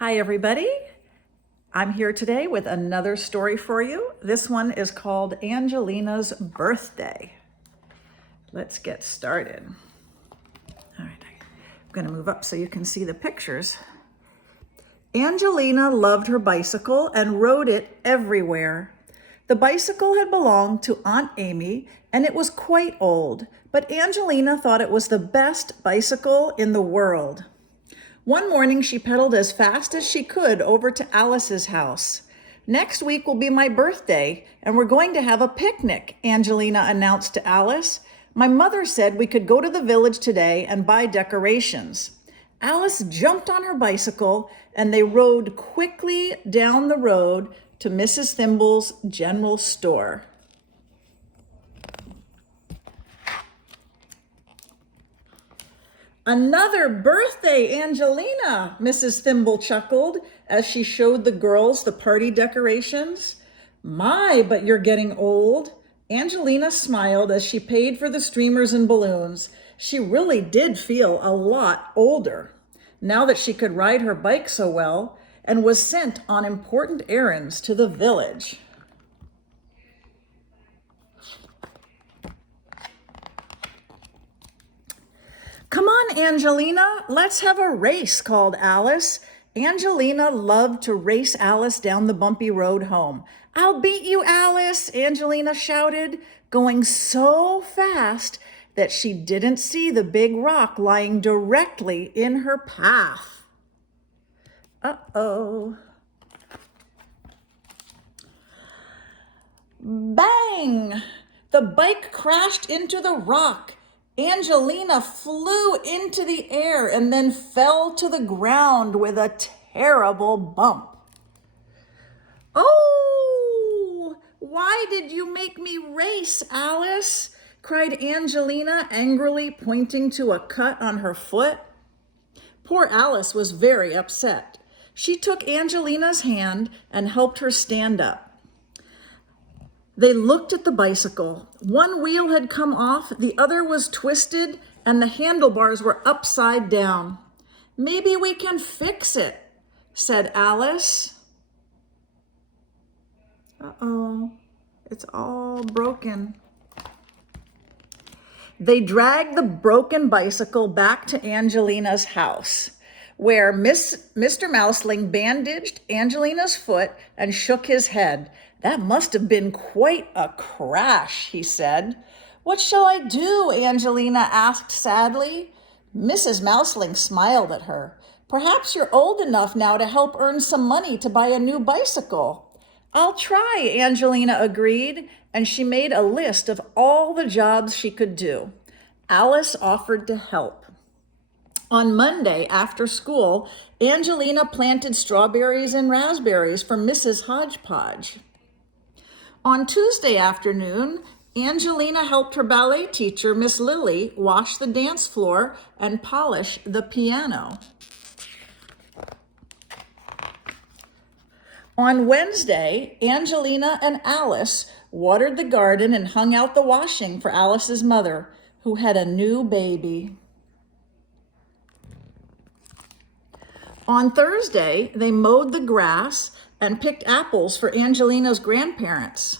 Hi, everybody. I'm here today with another story for you. This one is called Angelina's Birthday. Let's get started. All right, I'm going to move up so you can see the pictures. Angelina loved her bicycle and rode it everywhere. The bicycle had belonged to Aunt Amy and it was quite old, but Angelina thought it was the best bicycle in the world. One morning, she pedaled as fast as she could over to Alice's house. "Next week will be my birthday, and we're going to have a picnic," Angelina announced to Alice. "My mother said we could go to the village today and buy decorations." Alice jumped on her bicycle, and they rode quickly down the road to Mrs. Thimble's general store. "Another birthday, Angelina," Mrs. Thimble chuckled as she showed the girls the party decorations. "My, but you're getting old." Angelina smiled as she paid for the streamers and balloons. She really did feel a lot older, now that she could ride her bike so well and was sent on important errands to the village. "Come on, Angelina, let's have a race," called Alice. Angelina loved to race Alice down the bumpy road home. "I'll beat you, Alice," Angelina shouted, going so fast that she didn't see the big rock lying directly in her path. Uh-oh. Bang! The bike crashed into the rock. Angelina flew into the air and then fell to the ground with a terrible bump. "Oh, why did you make me race, Alice?" cried Angelina angrily, pointing to a cut on her foot. Poor Alice was very upset. She took Angelina's hand and helped her stand up. They looked at the bicycle. One wheel had come off, the other was twisted, and the handlebars were upside down. "Maybe we can fix it," said Alice. Uh-oh, it's all broken. They dragged the broken bicycle back to Angelina's house, where Mr. Mouseling bandaged Angelina's foot and shook his head. "That must have been quite a crash," he said. "What shall I do?" Angelina asked sadly. Mrs. Mouseling smiled at her. "Perhaps you're old enough now to help earn some money to buy a new bicycle." "I'll try," Angelina agreed, and she made a list of all the jobs she could do. Alice offered to help. On Monday after school, Angelina planted strawberries and raspberries for Mrs. Hodgepodge. On Tuesday afternoon, Angelina helped her ballet teacher, Miss Lily, wash the dance floor and polish the piano. On Wednesday, Angelina and Alice watered the garden and hung out the washing for Alice's mother, who had a new baby. On Thursday, they mowed the grass and picked apples for Angelina's grandparents.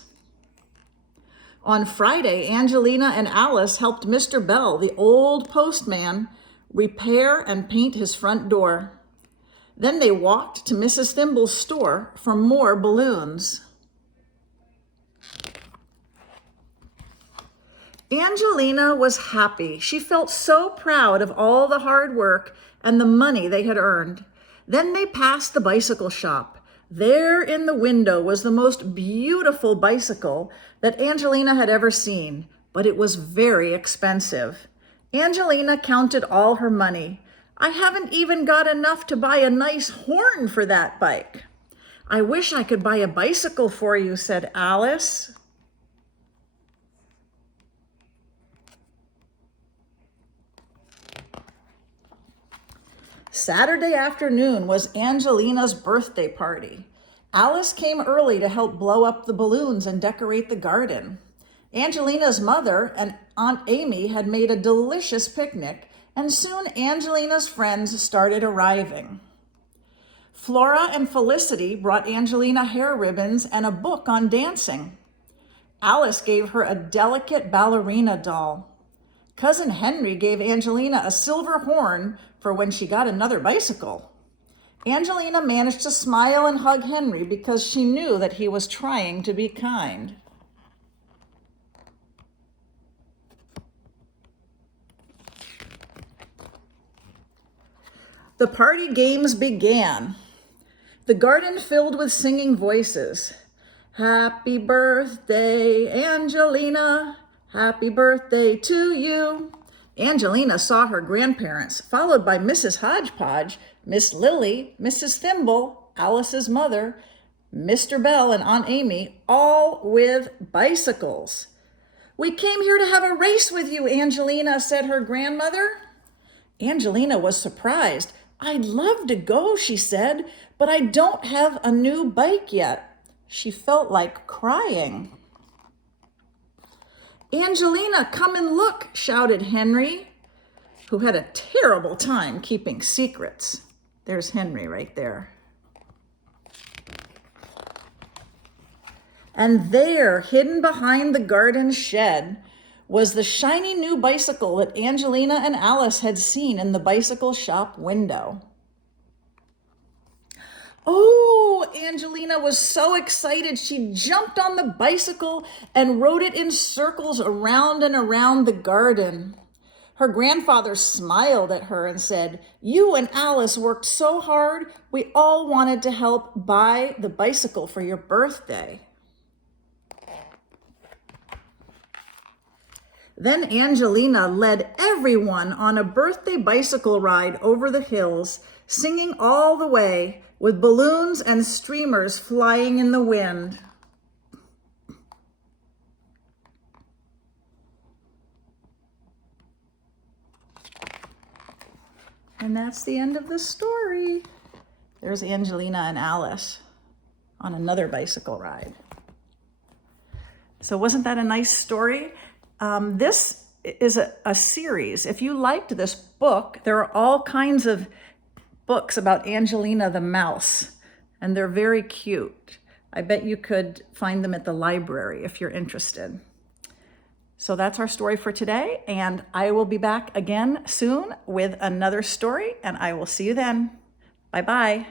On Friday, Angelina and Alice helped Mr. Bell, the old postman, repair and paint his front door. Then they walked to Mrs. Thimble's store for more balloons. Angelina was happy. She felt so proud of all the hard work and the money they had earned. Then they passed the bicycle shop. There in the window was the most beautiful bicycle that Angelina had ever seen, but it was very expensive. Angelina counted all her money. "I haven't even got enough to buy a nice horn for that bike." "I wish I could buy a bicycle for you," said Alice. Saturday afternoon was Angelina's birthday party. Alice came early to help blow up the balloons and decorate the garden. Angelina's mother and Aunt Amy had made a delicious picnic, and soon Angelina's friends started arriving. Flora and Felicity brought Angelina hair ribbons and a book on dancing. Alice gave her a delicate ballerina doll. Cousin Henry gave Angelina a silver horn for when she got another bicycle. Angelina managed to smile and hug Henry because she knew that he was trying to be kind. The party games began. The garden filled with singing voices. Happy birthday, Angelina. Happy birthday to you. Angelina saw her grandparents, followed by Mrs. Hodgepodge, Miss Lily, Mrs. Thimble, Alice's mother, Mr. Bell, and Aunt Amy, all with bicycles. We came here to have a race with you, Angelina, said her grandmother. Angelina was surprised. I'd love to go, she said, but I don't have a new bike yet. She felt like crying. Angelina, come and look, shouted Henry, who had a terrible time keeping secrets. There's Henry right there. And there, hidden behind the garden shed, was the shiny new bicycle that Angelina and Alice had seen in the bicycle shop window. Oh, Angelina was so excited. She jumped on the bicycle and rode it in circles around and around the garden. Her grandfather smiled at her and said, "You and Alice worked so hard. We all wanted to help buy the bicycle for your birthday." Then Angelina led everyone on a birthday bicycle ride over the hills, singing all the way, with balloons and streamers flying in the wind. And that's the end of the story. There's Angelina and Alice on another bicycle ride. So wasn't that a nice story? This is a series. If you liked this book, there are all kinds of books about Angelina the mouse, and they're very cute. I bet you could find them at the library if you're interested. So that's our story for today, and I will be back again soon with another story, and I will see you then. Bye-bye.